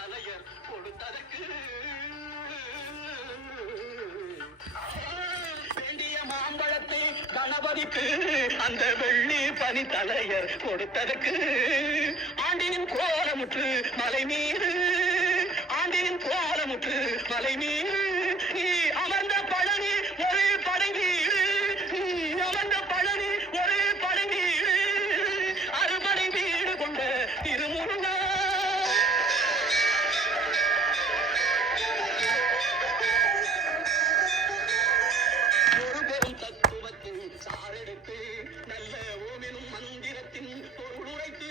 தலையர் கொடுத்ததற்கு வேண்டிய மாம்பழத்தை கணபதிக்கு அந்த வெள்ளி பனி தலையர் கொடுத்ததற்கு ஆண்டின் கோலமுற்று மலை மீது ஆண்டின் கோலமுற்று மலை மீது அமர்ந்த பழனி ஒரு படை வீடு அமர்ந்த பழனி ஒரு படை வீடு அறுபடை வீடு கொண்ட திருமுருகா ஒரு பெரும் தத்துவத்தின் சாரெடுத்து நல்ல ஓமெனும் மந்திரத்தின் பொருளுரைத்து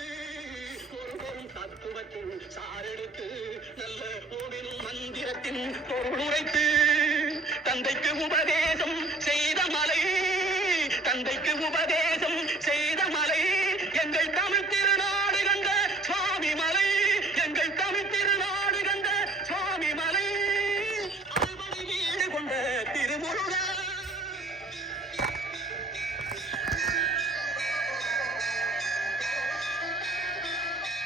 ஒரு பெரும் தத்துவத்தின் சாரெடுத்து நல்ல ஓமெனும் மந்திரத்தின் பொருளுரைத்து தந்தைக்கு உபதேசம் செய்த மலை தந்தைக்கு உபதேசம் செய்த மலை எங்கள் தமிழ் திருநாடு கண்ட சுவாமி மலை எங்கள் தமிழ் திருநாடு கண்ட சுவாமி மலை அறுபடை வீடு கொண்ட திருமுருகா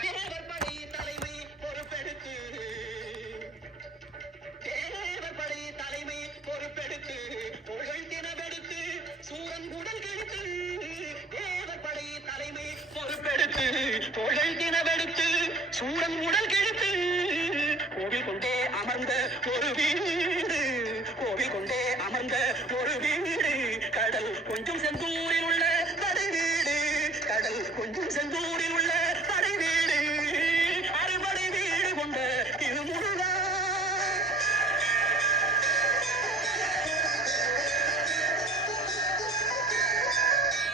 தேவர்படை தலைமை பொறுப்பெடுத்து தேவர்படை தலைமை பொறுப்பெடுத்து புகழ் தினவெடுத்து சூரன் உடல் கெடுத்து தேவர்படை தலைமை பொறுப்பெடுத்து புகழ் தினவெடுத்து சூரன் உடல் கெடுத்து கோவில் கொண்டே அமர்ந்த ஒரு வீடு கோவில் கொண்டே அமர்ந்த ஒரு வீடு கடல் கொஞ்சம் செந்தூரில் உள்ள கடை வீடு கடல் கொஞ்சம் செந்தூரில் உள்ள கடை வீடு அறுபடை வீடு கொண்ட திருமுருகா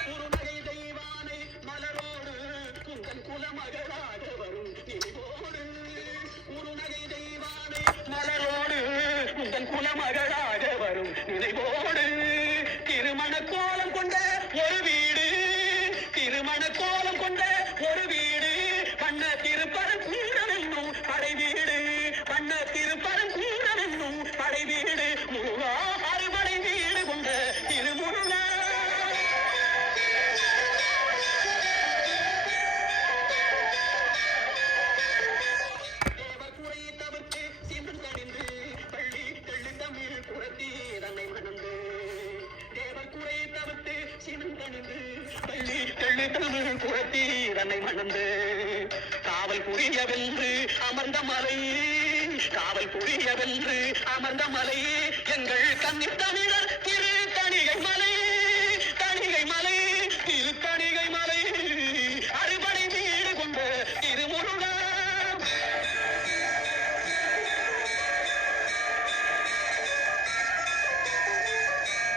குருநகை தெய்வானை மலரோடு குந்தன் குலமகளாக வரும் நினைவோடு குருநகை தெய்வானை மலரோடு குந்தன் குலமகளாக வரும் நினைவோடு திருமண கோலம் கொண்ட ஒரு வீடு திருமண கோலம் கொண்ட ஒரு வீடு பண்ண திருப்பரங்குன்றம் என்னும் படை வீடு பண்ண திருப்பரங்குன்றம் என்னும் படை வீடு முருகா அறுபடை வீடு கொண்ட திருமுருகா தேவக்குறை தவிர்த்து சிந்தம் கணிந்து பள்ளி தெள்ளி தமிழ் புரத்தி தன்னை மணந்து தேவக்குறை தவிர்த்து சிந்தம் கணிந்து பள்ளி தெள்ளி தமிழ் புரத்தி தன்னை மணந்து காவல் புரியவென்று அமர்ந்த மலை காவல் புரியவென்று அமர்ந்த மலை எங்கள் கன்னித் தமிழர் திரு தணிகை மலை தணிகை மலை திரு தணிகை மலை அறுபடை வீடு கொண்ட திருமுருகா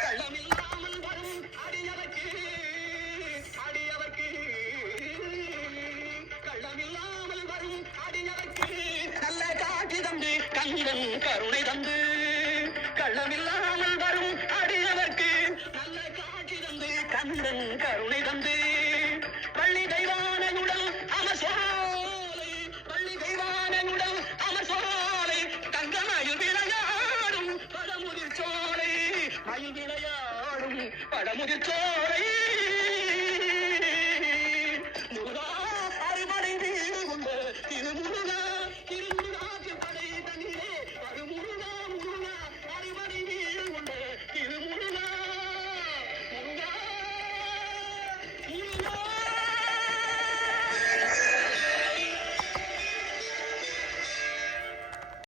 கள்ளமில்லாமல் வரும் அடியவர்க்கு அடியவர்க்கு கள்ளமில்லாமல் வரும் அடியவர்க்கு நல்ல காட்சி தந்து கந்தன் கருணை தந்து கள்ளமில்லாமல் வரும் அடியவர்க்கு நல்ல காட்சி தந்து கந்தன் கருணை தந்து பள்ளி தெய்வானையுடன் அமர் சோலை பள்ளி தெய்வானையுடன் அமர் சோலை தங்க மயில் விளையாடும் படமுதிர் சோலை மயில் விளையாடும் படமுதிர் சோலை